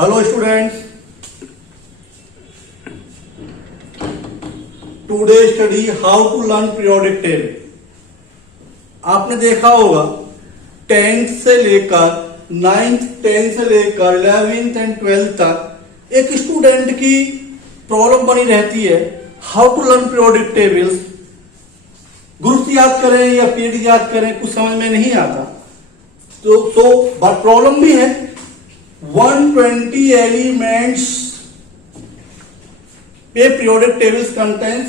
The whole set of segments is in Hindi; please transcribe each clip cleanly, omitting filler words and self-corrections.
Hello students, today study how to learn periodic table. आपने देखा होगा 10th से लेकर 9th 10th से लेकर 11th एंड 12th तक एक स्टूडेंट की प्रॉब्लम बनी रहती है how to learn periodic tables. Group याद करें या पीरियड याद करें, कुछ समझ में नहीं आता। तो बट प्रॉब्लम भी है। 120 एलिमेंट्स पे periodic tables contains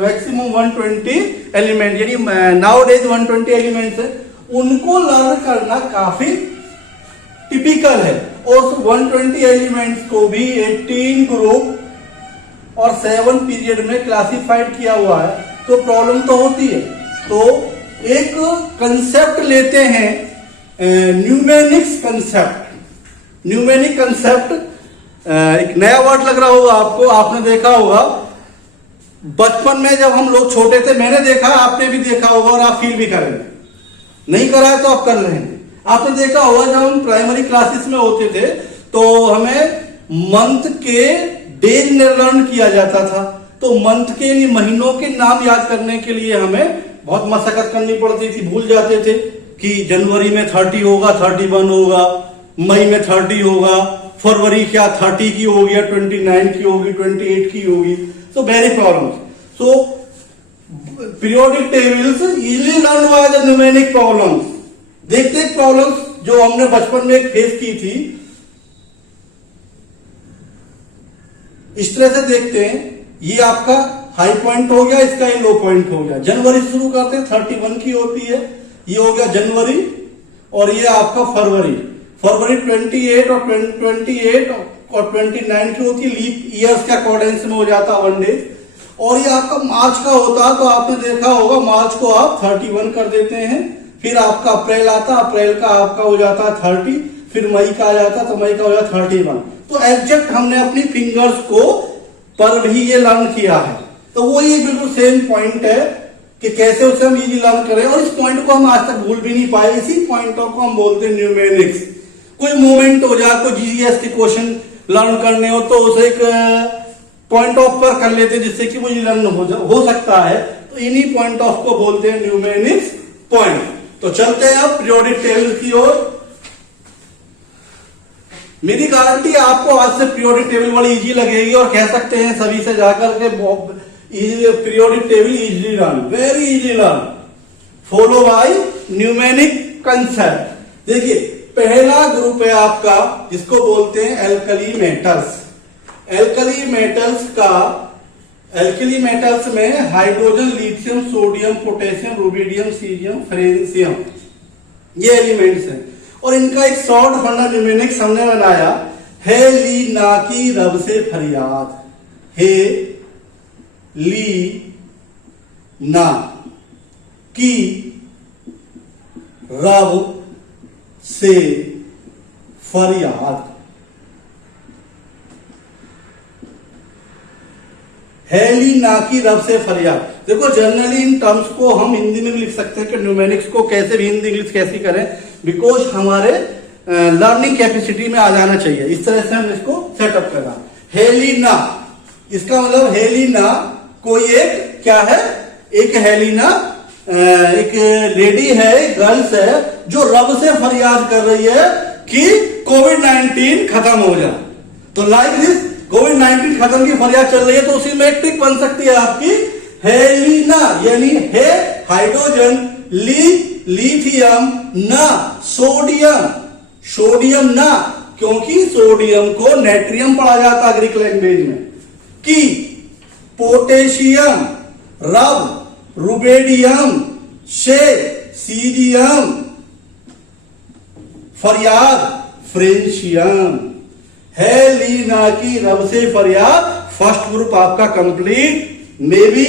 maximum 120 element, यानी नाउ डेज 120 एलिमेंट्स है, उनको लर्न करना काफी टिपिकल है। और 120 एलिमेंट्स को भी 18 ग्रुप और 7 पीरियड में क्लासिफाइड किया हुआ है, तो प्रॉब्लम तो होती है। तो एक कंसेप्ट लेते हैं, न्यूमेनिक्स कंसेप्ट। न्यूमेनिक कंसेप्ट एक नया वर्ड लग रहा होगा आपको, आपने देखा होगा बचपन में जब हम लोग छोटे थे, मैंने देखा, आपने भी देखा होगा और आप फील भी करेंगे। नहीं करा है तो आप कर लेंगे। आपने देखा होगा जब हम प्राइमरी क्लासेस में होते थे तो हमें मंथ के डेज लर्न किया जाता था। तो मंथ के यानी महीनों के नाम याद करने के लिए हमें बहुत मशक्कत करनी पड़ती थी, भूल जाते थे कि जनवरी में 30 होगा, 31 होगा, मई में 30 होगा, फरवरी क्या 30 की होगी, 29 की होगी, 28 की होगी। So very problem. So periodic tables easily learn by the numeric problems. देखते हैं प्रॉब्लम्स जो हमने बचपन में फेस की थी, इस तरह से देखते हैं। ये आपका हाई पॉइंट हो गया, इसका ये लो पॉइंट हो गया। जनवरी से शुरू करते हैं, 31 की होती है, ये हो गया जनवरी, और ये आपका फरवरी 28 और 28 और 29 की होती है, लीप ईयर्स के अकॉर्डेंस में हो जाता 1 डे। और ये आपका मार्च का होता है, तो आपने देखा होगा मार्च को आप 31 कर देते हैं। फिर आपका अप्रैल आता, अप्रैल का आपका हो जाता है 30, फिर मई का आ जाता, तो मई का हो जाता 31। तो एग्जैक्ट हमने अपनी फिंगर्स को पर भी ये लर्न किया है। तो वो ये बिल्कुल सेम पॉइंट है कि कैसे उसे हम इजी लर्न करें, और इस पॉइंट को हम आज तक भूल भी नहीं पाए। इसी पॉइंट को हम बोलते हैं न्यूमेरिक्स। कोई मूवमेंट हो जाए, कोई जीएस के क्वेश्चन लर्न करने हो तो उसे एक पॉइंट ऑफ पर कर लेते हैं जिससे कि वो लर्न हो सकता है। तो इन्हीं पॉइंट ऑफ को बोलते हैं न्यूमेरिक्स पॉइंट। तो चलते हैं अब पीरियोडिक टेबल की ओर। मेरी गारंटी आपको आज से पीरियोडिक टेबल बड़ी इजी लगेगी और कह सकते हैं सभी से जाकर के periodic table easily learn, very easy learn, follow by numeric concept. देखिए पहला ग्रुप है आपका जिसको बोलते हैं एल्कली मेटल्स। एल्कली मेटल्स में hydrogen, lithium, sodium, potassium, rubidium, सीरियम, फ्रेंसियम, ये एलिमेंट्स हैं। और इनका एक शॉर्ट फंडा न्यूमेरिक्स हमने बनाया है ली ना की रब से फरियाद। हे ली ना की रब से फरियाद। हेली ना की रब से फरियाद। देखो जनरली इन टर्म्स को हम हिंदी में भी लिख सकते हैं कि न्यूमेरिक्स को कैसे भी हिंदी इंग्लिश कैसे करें, बिकॉज हमारे लर्निंग कैपेसिटी में आ जाना चाहिए। इस तरह से हम इसको सेटअप करना। हेलिना, इसका मतलब हेलिना कोई एक क्या है, एक हेलिना एक लेडी है, गर्ल्स है, जो रब से फरियाद कर रही है कि कोविड-19 खत्म हो जाए। तो लाइक दिस कोविड-19 खत्म की फरियाद चल रही है, तो उसी में एक ट्रिक बन सकती है आपकी हेलिना, यानी हे हाइड्रोजन, लिथियम, ना सोडियम, सोडियम ना, क्योंकि सोडियम को नेट्रियम पढ़ा जाता है ग्रीक लैंग्वेज में, कि पोटेशियम, रब, रुबेडियम से सीरियम, फरियाद फ्रेंशियम। हेलिना की रब से फरियाद, फर्स्ट ग्रुप आपका complete. May be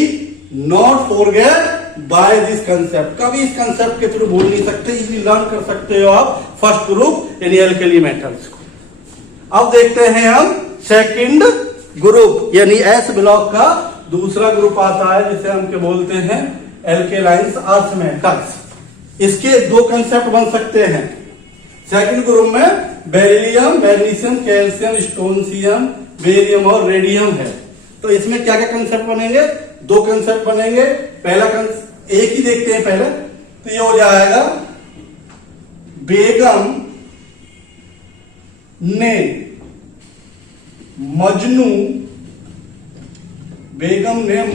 not forget by this concept. कभी इस कंसेप्ट के थ्रू भूल नहीं सकते, इजी लर्न कर सकते हो आप फर्स्ट ग्रुप यानी एल्कली मेटल्स को। अब देखते हैं हम सेकंड ग्रुप यानी एस ब्लॉक का दूसरा ग्रुप आता है जिसे हम क्या बोलते हैं एल्केलाइंस अर्थ मेटल्स। इसके दो कंसेप्ट बन सकते हैं। सेकंड ग्रुप में beryllium, magnesium, calcium, strontium, barium और रेडियम है। तो इसमें क्या क्या कंसेप्ट बनेंगे? 2 कंसेप्ट बनेंगे। पहला एक ही देखते हैं पहले, तो ये हो जाएगा बेगम ने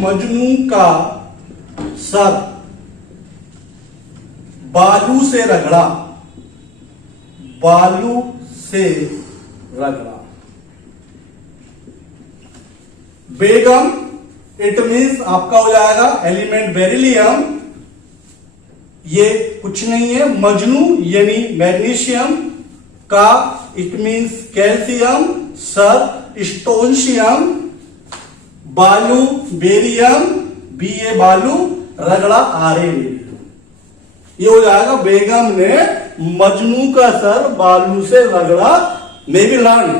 मजनू का सर बालू से रगड़ा। बेगम इट मीन्स आपका हो जाएगा एलिमेंट बेरिलियम, ये कुछ नहीं है। मजनू यानी मैग्नीशियम का it means calcium, sir strontium, बालू बेरियम, बी बालू, रगड़ा आरे। ये हो जाएगा बेगम ने मजनू का सर बालू से रगड़ा। May be learn,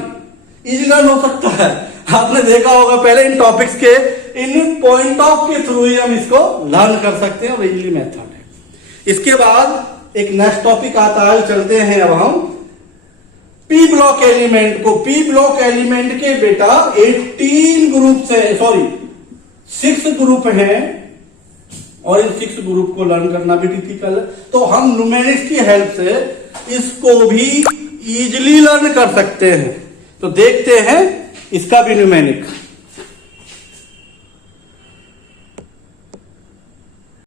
easy learn हो सकता है। आपने देखा होगा पहले इन टॉपिक्स के, इन पॉइंट ऑफ के थ्रू ही हम इसको लर्न कर सकते हैं और इजीली मेथड है। इसके बाद एक नेक्स्ट टॉपिक आता है, चलते हैं अब हम पी ब्लॉक एलिमेंट को। पी ब्लॉक एलिमेंट के बेटा 18 ग्रुप से 6 ग्रुप हैं और इन 6 ग्रुप को लर्न करना भी डिफिकल्ट है। तो हम न्यूमेरिक्स की हेल्प से इसको भी इजीली लर्न कर सकते हैं। तो देखते हैं इसका भी न्यूमेरिक।